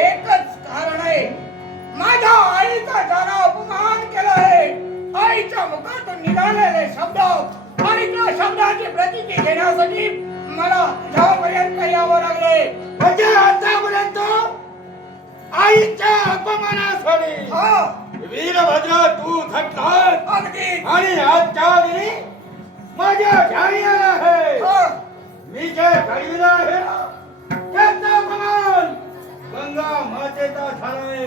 एकच कारण आहे. माझ्या आईचा आहे आईच्या मुखातून निघालेले शब्द आणि त्या शब्दाची प्रतिती घेण्यासाठी मला तुझ्यापर्यंत यावं लागले. म्हणजे आतापर्यंत आईच्या अपमानासाठी. वीरभद्र तू अगदी. आणि आजच्या दिनी माझ्या आहे. मी जे घडविलं आहे त्याचा अपमान गंगा मातेचा झालाय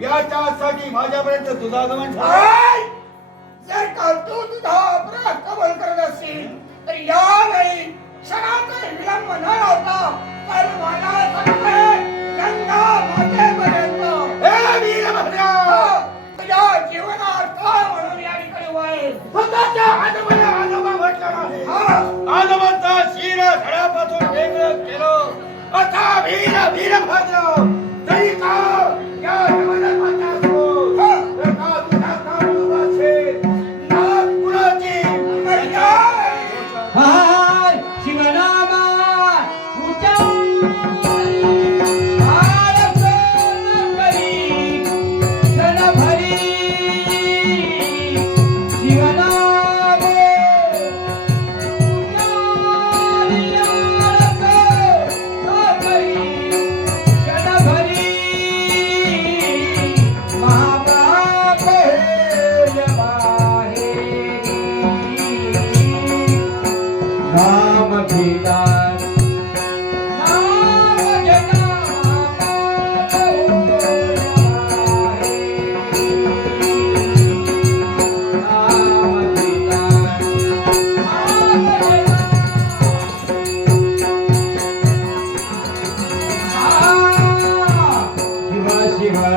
याच्यासाठी माझ्यापर्यंत तुझा गमन झाला. आई! जर का तू तुझा अपराध कबूल करत असशील तर यावेळी क्षणाचा विलंब न लावता सांगते गंगा मातेपर्यंत. वीरभद्र हो, तुझ्या जीवनात काय म्हणून या ठिकाणी स्वतःच्या आजोबाला आजोबा म्हटलं हा. आजोबांचा शिर धडापासून वेगळं केलं. अथा वीर वीरभद्र तरी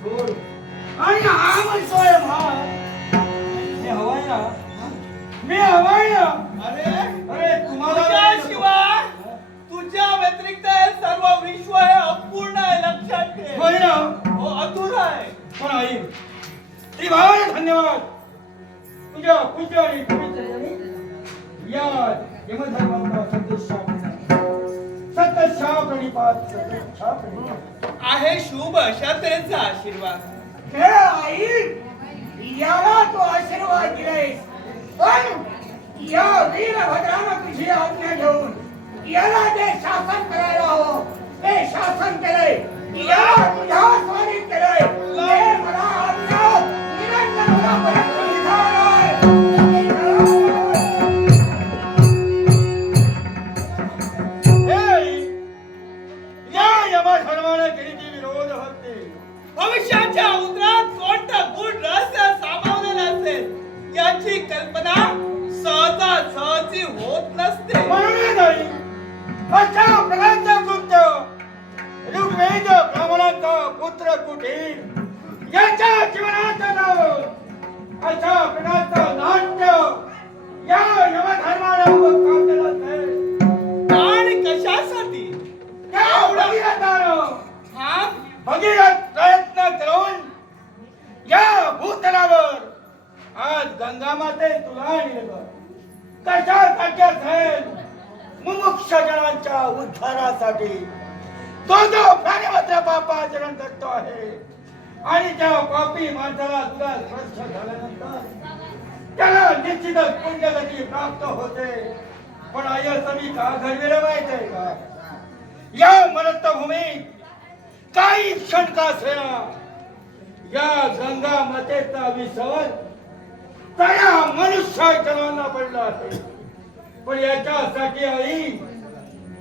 आणि हा म्हणतोय भाव मी हवाय ना मी हवाय ना अरे अरे तुम्हाला तुझ्याशिवाय तुझ्या व्यतिरिक्त हे सर्व विश्व हे अपूर्ण आहे लक्षात ठेव. होय ना? हो अधूर आहे. पण आई ती भावाला धन्यवाद. तुझ्या पूज्य आणि पवित्र यांनी या यमधर्माचा सत्य सत्य शाप आणि पाच सत्य शाप आहे शुभ क्षत्रेचा आशीर्वाद. हे आई याला तो आशीर्वाद दिलाय पण या वीरभद्रानं तुझी आज्ञा घेऊन याला जे शासन करायला हवं ते शासन केलंय. या तुझ्या अशा प्रकारचा कृत्य ऋग्वेद ब्राह्मणाचा पुत्र कुठीर याच्या जीवनाचं नाव अशा प्रकारचं नाट्य. या यमधर्माला मुमुक्ष उद्धारासाठी तो जो प्राणीमात्र पापाचरण करतो आहे. आणि त्या पापी माणसाला सुद्धा स्पर्श झाल्यानंतर त्याला निश्चितच पुण्यगती प्राप्त होते. पण आई समी का घडविलं माहीत आहे का? या मनस्तभूमीत काही क्षण का असेना या गंगा मातेचा विसर त्या मनुष्य जनांना पडला आहे. पण याच्यासाठी आई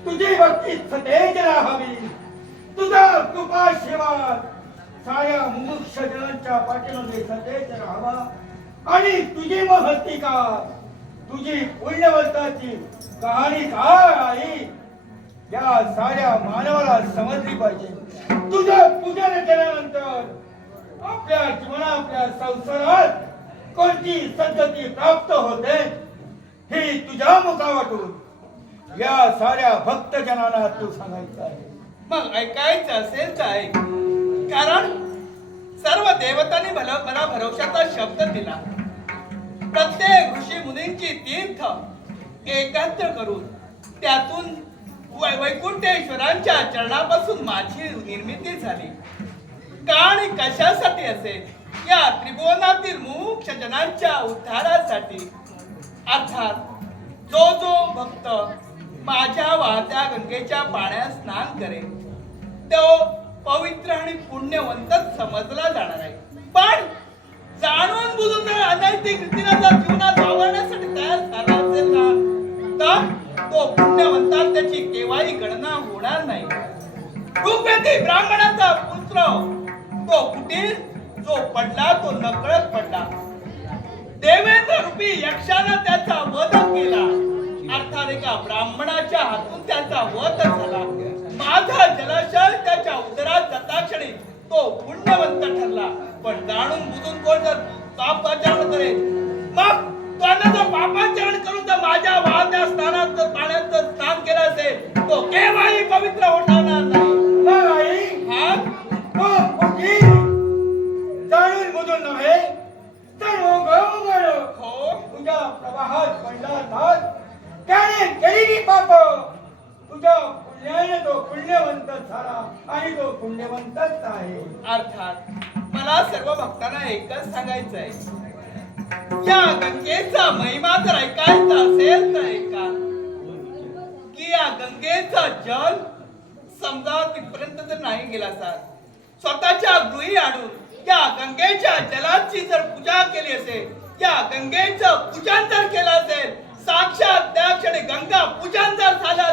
तुझी भक्ती सतेज राहावी तुझा कृपा कृपाशीर्वाद साया मुमुक्ष जनांच्या पाठीमध्ये सतेज राहावा आणि तुझी महत्ती का? तुझी पुण्यवंताची कहाणी काय आहे? या साऱ्या मानवाला समजली पाहिजे. तुझं पूजन केल्यानंतर आपल्या जीवना आपल्या संसारात कोणती संतती प्राप्त होते हे तुझ्या मुखावाटून या साऱ्या भक्तजनांना तू सांगायचं आहे. मग ऐकायचं असेल तर ऐक. कारण सर्व देवतांनी मला मला भरोशाचा शब्द दिला. प्रत्येक ऋषी मुनींची तीर्थ एकत्र करून त्यातून वै- वैकुंठेश्वरांच्या चरणापासून माझी निर्मिती झाली. का आणि कशासाठी असेल? या त्रिभुवनातील मोक्ष जनांच्या उद्धारासाठी. अर्थात जो जो भक्त माझ्या वाहत्या गंगेच्या पाण्यात स्नान करेल तो पवित्र आणि पुण्यवंतच समजला जाणार आहे. पण जाणून बुजून जर अनैतिक रीतीला जर जीवनात वावरण्यासाठी तयार झाला असेल ना तर तो पुण्यवंतात त्याची केव्हाही गणना होणार नाही. ऋग्वेदी ब्राह्मणाचा पुत्र तो कुटीर जो पडला तो नकळत पडला. देवेंद्र रूपी यक्षानं त्याचा त्याचा वध झाला. माझा जलाशय त्याच्या उदरात जाता क्षणी तो पुण्यवंत ठरला. पण जाणून बुजून कोण जर पापाचरण करेल मग त्यानं जर पापाचरण करून जर माझ्या वाहत्या स्नानात जर पाण्यात जर स्नान केलं असेल तो केव्हाही पवित्र होणार नाही. हा? जाणून बुजून नव्हे? तर हो. तुझ्या प्रवाहात पडला त्याने केलेली पाप. तुझ्या पुण्याने तो पुण्यवंत झाला आणि तो पुण्यवंतच आहे. अर्थात मला सर्व भक्तांना एकच सांगायचं आहे या गंगेचा महिमा जर ऐकायचा असेल तर ऐका. की या गंगेचा जल समजा तिथपर्यंत जर नाही गेला असा स्वतःच्या गृही आणून या गंगेच्या जलाची जर पूजा केली असेल या गंगेचं पूजन जर केलं असेल साक्षात त्या क्षणी गंगा पूजन जर झालं